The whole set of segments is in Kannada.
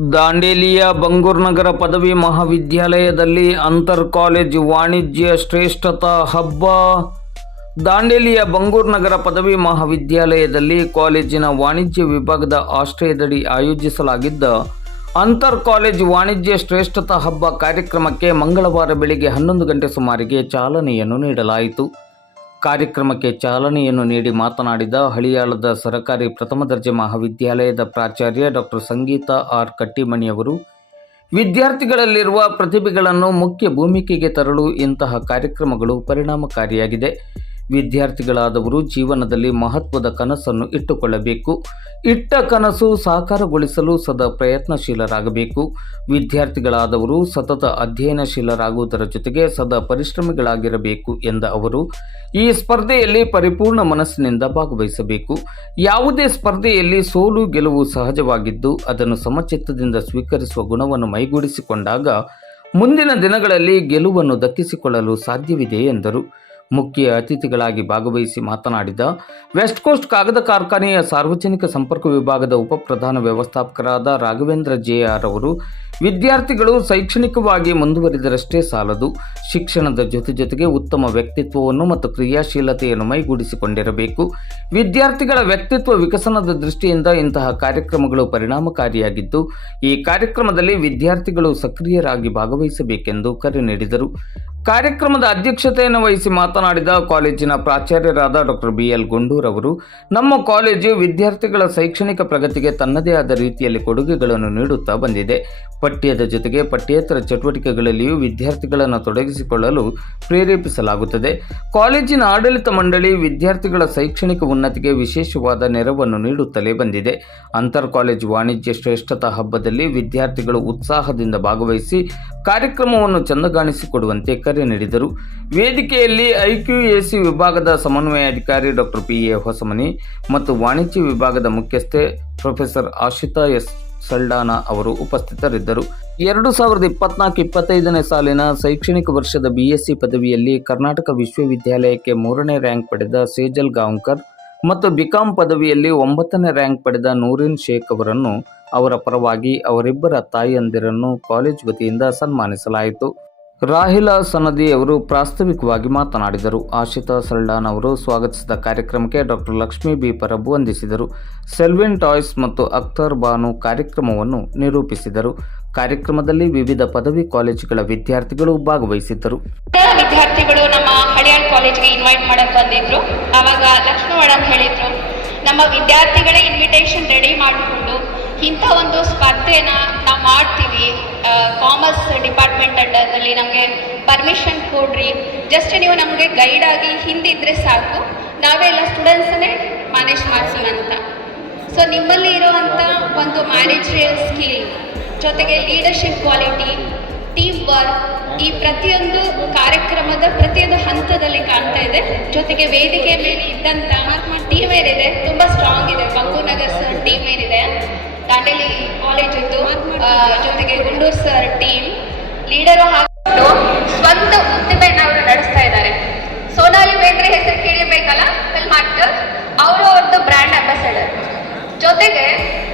ದಾಂಡೇಲಿಯ ಬಂಗೂರ್ನಗರ ಪದವಿ ಮಹಾವಿದ್ಯಾಲಯದಲ್ಲಿ ಅಂತರ್ ಕಾಲೇಜ್ ವಾಣಿಜ್ಯ ಶ್ರೇಷ್ಠತಾ ಹಬ್ಬ. ದಾಂಡೇಲಿಯ ಬಂಗೂರ್ನಗರ ಪದವಿ ಮಹಾವಿದ್ಯಾಲಯದಲ್ಲಿ ಕಾಲೇಜಿನ ವಾಣಿಜ್ಯ ವಿಭಾಗದ ಆಶ್ರಯದಡಿ ಆಯೋಜಿಸಲಾಗಿದ್ದ ಅಂತರ್ ಕಾಲೇಜ್ ವಾಣಿಜ್ಯ ಶ್ರೇಷ್ಠತಾ ಹಬ್ಬ ಕಾರ್ಯಕ್ರಮಕ್ಕೆ ಮಂಗಳವಾರ ಬೆಳಗ್ಗೆ 11 ಗಂಟೆ ಸುಮಾರಿಗೆ ಚಾಲನೆಯನ್ನು ನೀಡಲಾಯಿತು. ಕಾರ್ಯಕ್ರಮಕ್ಕೆ ಚಾಲನೆಯನ್ನು ನೀಡಿ ಮಾತನಾಡಿದ ಹಳಿಯಾಳದ ಸರಕಾರಿ ಪ್ರಥಮ ದರ್ಜೆ ಮಹಾವಿದ್ಯಾಲಯದ ಪ್ರಾಚಾರ್ಯ ಡಾಕ್ಟರ್ ಸಂಗೀತಾ ಆರ್ ಕಟ್ಟಿಮನಿಯವರು, ವಿದ್ಯಾರ್ಥಿಗಳಲ್ಲಿರುವ ಪ್ರತಿಭೆಗಳನ್ನು ಮುಖ್ಯ ಭೂಮಿಕೆಗೆ ತರಲು ಇಂತಹ ಕಾರ್ಯಕ್ರಮಗಳು ಪರಿಣಾಮಕಾರಿಯಾಗಿದೆ. ವಿದ್ಯಾರ್ಥಿಗಳಾದವರು ಜೀವನದಲ್ಲಿ ಮಹತ್ವದ ಕನಸನ್ನು ಇಟ್ಟುಕೊಳ್ಳಬೇಕು. ಇಟ್ಟ ಕನಸು ಸಾಕಾರಗೊಳಿಸಲು ಸದಾ ಪ್ರಯತ್ನಶೀಲರಾಗಬೇಕು. ವಿದ್ಯಾರ್ಥಿಗಳಾದವರು ಸತತ ಅಧ್ಯಯನಶೀಲರಾಗುವುದರ ಜೊತೆಗೆ ಸದಾ ಪರಿಶ್ರಮಿಗಳಾಗಿರಬೇಕು ಎಂದ ಅವರು, ಈ ಸ್ಪರ್ಧೆಯಲ್ಲಿ ಪರಿಪೂರ್ಣ ಮನಸ್ಸಿನಿಂದ ಭಾಗವಹಿಸಬೇಕು. ಯಾವುದೇ ಸ್ಪರ್ಧೆಯಲ್ಲಿ ಸೋಲು ಗೆಲುವು ಸಹಜವಾಗಿದ್ದು ಅದನ್ನು ಸಮಚಿತ್ತದಿಂದ ಸ್ವೀಕರಿಸುವ ಗುಣವನ್ನು ಮೈಗೂಡಿಸಿಕೊಂಡಾಗ ಮುಂದಿನ ದಿನಗಳಲ್ಲಿ ಗೆಲುವನ್ನು ದಕ್ಕಿಸಿಕೊಳ್ಳಲು ಸಾಧ್ಯವಿದೆ ಎಂದರು. ಮುಖ್ಯ ಅತಿಥಿಗಳಾಗಿ ಭಾಗವಹಿಸಿ ಮಾತನಾಡಿದ ವೆಸ್ಟ್ ಕೋಸ್ಟ್ ಕಾಗದ ಕಾರ್ಖಾನೆಯ ಸಾರ್ವಜನಿಕ ಸಂಪರ್ಕ ವಿಭಾಗದ ಉಪ ಪ್ರಧಾನ ವ್ಯವಸ್ಥಾಪಕರಾದ ರಾಘವೇಂದ್ರ ಜೆ.ಆರ್. ಅವರು, ವಿದ್ಯಾರ್ಥಿಗಳು ಶೈಕ್ಷಣಿಕವಾಗಿ ಮುಂದುವರಿದರಷ್ಟೇ ಸಾಲದು, ಶಿಕ್ಷಣದ ಜೊತೆಗೆ ಉತ್ತಮ ವ್ಯಕ್ತಿತ್ವವನ್ನು ಮತ್ತು ಕ್ರಿಯಾಶೀಲತೆಯನ್ನು ಮೈಗೂಡಿಸಿಕೊಂಡಿರಬೇಕು. ವಿದ್ಯಾರ್ಥಿಗಳ ವ್ಯಕ್ತಿತ್ವ ವಿಕಸನದ ದೃಷ್ಟಿಯಿಂದ ಇಂತಹ ಕಾರ್ಯಕ್ರಮಗಳು ಪರಿಣಾಮಕಾರಿಯಾಗಿದ್ದು, ಈ ಕಾರ್ಯಕ್ರಮದಲ್ಲಿ ವಿದ್ಯಾರ್ಥಿಗಳು ಸಕ್ರಿಯರಾಗಿ ಭಾಗವಹಿಸಬೇಕೆಂದು ಕರೆ ನೀಡಿದರು. ಕಾರ್ಯಕ್ರಮದ ಅಧ್ಯಕ್ಷತೆಯನ್ನು ವಹಿಸಿ ಮಾತನಾಡಿದ ಕಾಲೇಜಿನ ಪ್ರಾಚಾರ್ಯರಾದ ಡಾಕ್ಟರ್ ಬಿ.ಎಲ್. ಗುಂಡೂರ್ ಅವರು, ನಮ್ಮ ಕಾಲೇಜು ವಿದ್ಯಾರ್ಥಿಗಳ ಶೈಕ್ಷಣಿಕ ಪ್ರಗತಿಗೆ ತನ್ನದೇ ಆದ ರೀತಿಯಲ್ಲಿ ಕೊಡುಗೆಗಳನ್ನು ನೀಡುತ್ತಾ ಬಂದಿದೆ. ಪಠ್ಯದ ಜೊತೆಗೆ ಪಠ್ಯೇತರ ಚಟುವಟಿಕೆಗಳಲ್ಲಿಯೂ ವಿದ್ಯಾರ್ಥಿಗಳನ್ನು ತೊಡಗಿಸಿಕೊಳ್ಳಲು ಪ್ರೇರೇಪಿಸಲಾಗುತ್ತದೆ. ಕಾಲೇಜಿನ ಆಡಳಿತ ಮಂಡಳಿ ವಿದ್ಯಾರ್ಥಿಗಳ ಶೈಕ್ಷಣಿಕ ಉನ್ನತಿಗೆ ವಿಶೇಷವಾದ ನೆರವನ್ನು ನೀಡುತ್ತಲೇ ಬಂದಿದೆ. ಅಂತರ್ ಕಾಲೇಜ್ ವಾಣಿಜ್ಯ ಶ್ರೇಷ್ಠತಾ ಹಬ್ಬದಲ್ಲಿ ವಿದ್ಯಾರ್ಥಿಗಳು ಉತ್ಸಾಹದಿಂದ ಭಾಗವಹಿಸಿ ಕಾರ್ಯಕ್ರಮವನ್ನು ಚಂದಗಾಣಿಸಿಕೊಡುವಂತೆ ಕರೆ ನೀಡಿದರು. ವೇದಿಕೆಯಲ್ಲಿ ಐಕ್ಯೂಎಸಿ ವಿಭಾಗದ ಸಮನ್ವಯಾಧಿಕಾರಿ ಡಾಕ್ಟರ್ ಪಿ.ಎ. ಹೊಸಮನಿ ಮತ್ತು ವಾಣಿಜ್ಯ ವಿಭಾಗದ ಮುಖ್ಯಸ್ಥೆ ಪ್ರೊಫೆಸರ್ ಆಶಿತಾ ಎಸ್. ಸಲ್ಡಾನ ಅವರು ಉಪಸ್ಥಿತರಿದ್ದರು. 2024-25ನೇ ಸಾಲಿನ ಶೈಕ್ಷಣಿಕ ವರ್ಷದ BSc ಪದವಿಯಲ್ಲಿ ಕರ್ನಾಟಕ ವಿಶ್ವವಿದ್ಯಾಲಯಕ್ಕೆ 3ನೇ ರ್ಯಾಂಕ್ ಪಡೆದ ಸೇಜಲ್ ಗಾಂವ್ಕರ್ ಮತ್ತು ಬಿಕಾಂ ಪದವಿಯಲ್ಲಿ 9ನೇ ರ್ಯಾಂಕ್ ಪಡೆದ ನೂರಿನ್ ಶೇಖ್ ಅವರನ್ನು ಅವರ ಪರವಾಗಿ ಅವರಿಬ್ಬರ ತಾಯಿಯಂದಿರನ್ನು ಕಾಲೇಜ್ ವತಿಯಿಂದ ಸನ್ಮಾನಿಸಲಾಯಿತು. ರಾಹಿಲಾ ಸನದಿ ಅವರು ಪ್ರಾಸ್ತಾವಿಕವಾಗಿ ಮಾತನಾಡಿದರು. ಆಶಿತಾ ಸಲ್ಡಾನ್ ಅವರು ಸ್ವಾಗತಿಸಿದ ಕಾರ್ಯಕ್ರಮಕ್ಕೆ ಡಾಕ್ಟರ್ ಲಕ್ಷ್ಮೀ ಬಿ. ಪರಬ್ ವಂದಿಸಿದರು. ಸೆಲ್ವಿನ್ ಟಾಯ್ಸ್ ಮತ್ತು ಅಖ್ತರ್ ಬಾನು ಕಾರ್ಯಕ್ರಮವನ್ನು ನಿರೂಪಿಸಿದರು. ಕಾರ್ಯಕ್ರಮದಲ್ಲಿ ವಿವಿಧ ಪದವಿ ಕಾಲೇಜುಗಳ ವಿದ್ಯಾರ್ಥಿಗಳು ಭಾಗವಹಿಸಿದ್ದರು. ವಿದ್ಯಾರ್ಥಿಗಳು ನಮ್ಮ ಹಳಿಯಾಳ್ ಕಾಲೇಜ್ಗೆ ಇನ್ವೈಟ್ ಮಾಡಕ್ ಬಂದಿದ್ರು. ಆವಾಗ ಲಕ್ಷ್ಮೀ ಮೇಡಮ್ ಹೇಳಿದ್ರು, ನಮ್ಮ ವಿದ್ಯಾರ್ಥಿಗಳೇ ಇನ್ವಿಟೇಷನ್ ರೆಡಿ ಮಾಡಿಕೊಂಡು ಇಂಥ ಒಂದು ಸ್ಪರ್ಧೆನ ನಾವು ಮಾಡ್ತೀವಿ, ಕಾಮರ್ಸ್ ಡಿಪಾರ್ಟ್ಮೆಂಟ್ ಅಂಡರ್ದಲ್ಲಿ ನಮಗೆ ಪರ್ಮಿಷನ್ ಕೊಡ್ರಿ, ಜಸ್ಟ್ ನೀವು ನಮಗೆ ಗೈಡ್ ಆಗಿ ಹಿಂದಿದ್ರೆ ಸಾಕು, ನಾವೆಲ್ಲ ಸ್ಟೂಡೆಂಟ್ಸನ್ನೇ ಮ್ಯಾನೇಜ್ ಮಾಡಿಸೋಣ ಅಂತ. ಸೊ ನಿಮ್ಮಲ್ಲಿ ಇರುವಂಥ ಒಂದು ಮ್ಯಾನೇಜರಿಯಲ್ ಸ್ಕಿಲ್ ಜೊತೆಗೆ ಲೀಡರ್ಶಿಪ್ ಕ್ವಾಲಿಟಿ, ಟೀಮ್ ವರ್ಕ್, ಈ ಪ್ರತಿಯೊಂದು ಕಾರ್ಯಕ್ರಮದ ಪ್ರತಿಯೊಂದು ಹಂತದಲ್ಲಿ ಕಾಣ್ತಾ ಇದೆ. ಜೊತೆಗೆ ವೇದಿಕೆ ಮೇಲೆ ಇದ್ದಂಥ ಟೀಮ್ ಏನಿದೆ ತುಂಬ ಸ್ಟ್ರಾಂಗ್ ಇದೆ. ಬಂಗೂರ್ನಗರ್ ಸರ್ ಟೀಮ್ ಏನಿದೆ, ದಾಂಡೇಲಿ ಕಾಲೇಜಿದ್ದು, ಜೊತೆಗೆ ಗುಂಡೂರ್ ಸರ್ ಟೀಮ್ ಲೀಡರು ಹಾಕಿಕೊಂಡು ಸ್ವಂತ ಉದ್ದಿಮೆಯನ್ನು ಅವರು ನಡೆಸ್ತಾ ಇದ್ದಾರೆ. ಸೋನಾಲಿ ಬೇಂದ್ರೆ ಹೆಸರು ಕೇಳಿರ್ಬೇಕಲ್ಲ, ಫಿಲ್ಮ್ ಆಕ್ಟರ್, ಅವರು ಅವ್ರದ್ದು ಬ್ರ್ಯಾಂಡ್ ಅಂಬಾಸಡರ್. ಜೊತೆಗೆ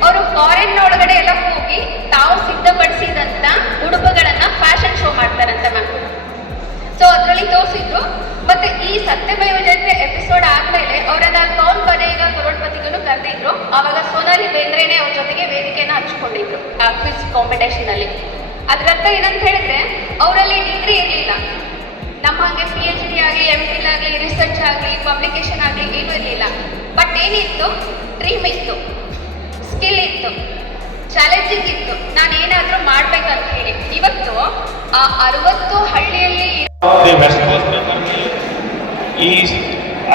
ಅವರು ಫಾರಿನ್ ಒಳಗಡೆ ಎಲ್ಲ ಹೋಗಿ ತಾವು ಸಿದ್ಧಪಡಿಸಿದಂಥ ಉಡುಪುಗಳನ್ನು ಫ್ಯಾಷನ್ ಶೋ ಮಾಡ್ತಾರಂತೆ ಮ್ಯಾಮ್. ಸೊ ಅದರಲ್ಲಿ ತೋರಿಸಿದ್ರು. ಮತ್ತೆ ಈ ಸತ್ಯಮೇವ ಜಯತೆ ಎಪಿಸೋಡ್ ಆದ್ಮೇಲೆ ಅವರನ್ನ ಕೌನ್ ಬನೇಗ ಕರೋಡ್ಪತಿಗೂ ಕರೆದಿದ್ರು. ಆವಾಗ ಸೋನಾಲಿ ಬೇಂದ್ರೆನೇ ಅವ್ರ ಜೊತೆಗೆ ವೇದಿಕೆಯನ್ನು ಹಂಚಿಕೊಂಡಿದ್ರು ಆ ಕ್ವಿಜ್ ಕಾಂಪಿಟೇಷನ್ ಅಲ್ಲಿ. ಅದರರ್ಥ ಏನಂತ ಹೇಳಿದ್ರೆ, ಅವರಲ್ಲಿ ಡಿಗ್ರಿ ಇರಲಿಲ್ಲ, ನಮ್ಮ ಹಾಗೆ PhD ಆಗಲಿ, MPhil ಆಗಲಿ, ರಿಸರ್ಚ್ ಆಗಲಿ, ಪಬ್ಲಿಕೇಶನ್ ಆಗಲಿ ಏನೂ ಇರಲಿಲ್ಲ. ಬಟ್ ಏನಿತ್ತು, ಡ್ರೀಮ್ ಇತ್ತು, ಸ್ಕಿಲ್ ಇತ್ತು, ಚಾಲೆಂಜಿಂಗ್ ಇತ್ತು, ನಾನು ಏನಾದರೂ ಮಾಡ್ಬೇಕಂತ ಹೇಳಿ. ಇವತ್ತು ಆ 60 ಹಳ್ಳಿಯಲ್ಲಿ is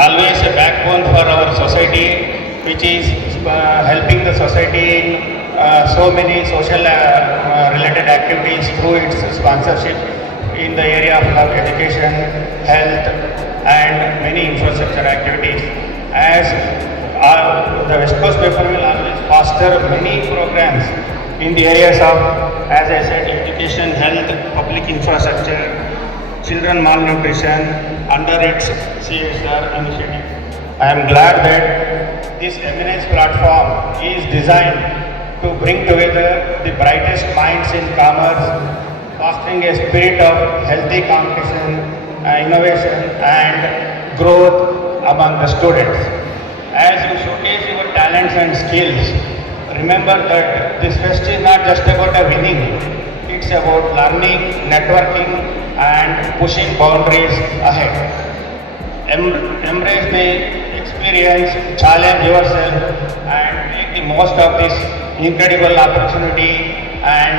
always a backbone for our society, which is helping the society in so many social related activities through its sponsorship in the area of education, health and many infrastructure activities. As the West Coast paper will always foster many programs in the areas of, as I said, education, health, public infrastructure, children malnutrition under its CSR initiative. I am glad that this eminence platform is designed to bring together the brightest minds in commerce, fostering a spirit of healthy competition, innovation and growth among the students. As you showcase your talents and skills, remember that this fest is not just about a winning, it's about learning, networking and pushing boundaries ahead. Embrace the experience, challenge yourself and make the most of this incredible opportunity and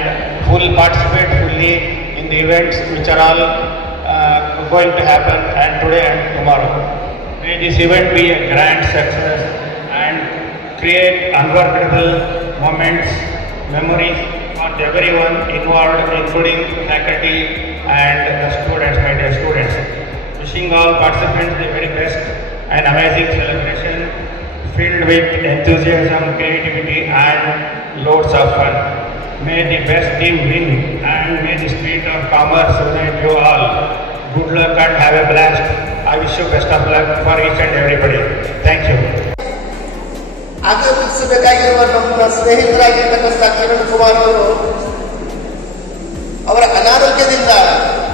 participate fully in the events which are all going to happen and today and tomorrow. May this event be a grand success and create unforgettable moments, memories for everyone involved, including faculty and the students, my dear students. Wishing all participants the very best and amazing celebration filled with enthusiasm, creativity and loads of fun. May the best team win and may the spirit of commerce unite you all. Good luck and have a blast. I wish you best of luck for each and everybody. Thank you. ಆಗಮಿಸಬೇಕಾಗಿರುವ ನಮ್ಮ ಸ್ನೇಹಿತರಾಗಿರ್ತಕ್ಕಂಥ ಕಿರಣ್ ಕುಮಾರ್ ಅವರು ಅವರ ಅನಾರೋಗ್ಯದಿಂದ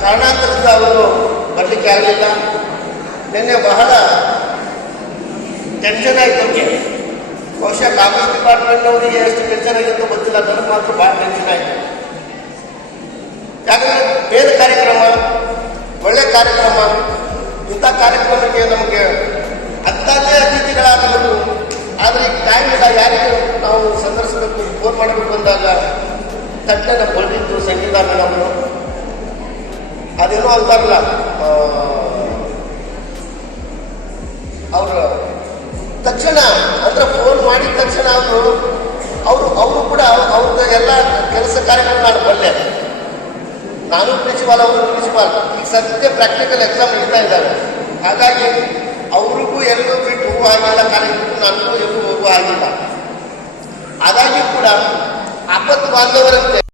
ಕಾರಣಾಂತರದಿಂದ ಅವರು ಬರಲಿಕ್ಕೆ ಆಗಲಿಲ್ಲ. ನಿನ್ನೆ ಬಹಳ ಟೆನ್ಷನ್ ಆಯಿತು ಅವ್ರಿಗೆ. ಬಹುಶಃ ಕಾಂಗ್ರೆಸ್ ಡಿಪಾರ್ಟ್ಮೆಂಟ್ನವರಿಗೆ ಎಷ್ಟು ಟೆನ್ಷನ್ ಆಗಿತ್ತು ಗೊತ್ತಿಲ್ಲ, ನನಗೆ ಮಾತ್ರ ಭಾಳ ಟೆನ್ಷನ್ ಆಯಿತು. ಯಾಕಂದರೆ ಬೇರೆ ಕಾರ್ಯಕ್ರಮ, ಒಳ್ಳೆ ಕಾರ್ಯಕ್ರಮ, ಇಂಥ ಕಾರ್ಯಕ್ರಮಕ್ಕೆ ನಮಗೆ ಅಂಥದ್ದೇ ಅತಿಥಿಗಳಾಗಬೇಕು. ಆದರೆ ಈಗ ಟೈಮ್ ಇಲ್ಲ, ಯಾರಿಗೆ ನಾವು ಸಂದರ್ಶಿಸಬೇಕು, ಫೋನ್ ಮಾಡಬೇಕು ಅಂದಾಗ ತಟ್ಟೆನ ಬರೆದಿದ್ದು ಸಂಗೀತ ಮೇಡಮರು. ಅದೇನೋ ಅಂತಾರಲ್ಲ, ಅವರು ತಕ್ಷಣ ಅಂದರೆ ಫೋನ್ ಮಾಡಿದ ತಕ್ಷಣ ಅವರು ಕೂಡ ಅವ್ರದ್ದು ಎಲ್ಲ ಕೆಲಸ ಕಾರ್ಯಗಳು ನಾನು ಬಲ್ಲೆ. ನಾನು ಪ್ರಿನ್ಸಿಪಾಲ್, ಅವರು ಪ್ರಿನ್ಸಿಪಾಲ್. ಈಗ ಸದ್ಯ ಪ್ರಾಕ್ಟಿಕಲ್ ಎಕ್ಸಾಮ್ ನಡೀತಾ ಇದ್ದಾರೆ. ಹಾಗಾಗಿ ಅವ್ರಿಗೂ ಎಲ್ಲೂ ಬಿಟ್ಟು ಹೋಗುವ ಆಗಿಲ್ಲ, ಕಾಲೇಜಿಗೂ ನನಗೂ ಎಲ್ಲೂ ಹೋಗುವ ಆಗಿಲ್ಲ. ಹಾಗಾಗಿ ಕೂಡ ಆಪತ್ತು ಬಾಂಧವರಂತೆ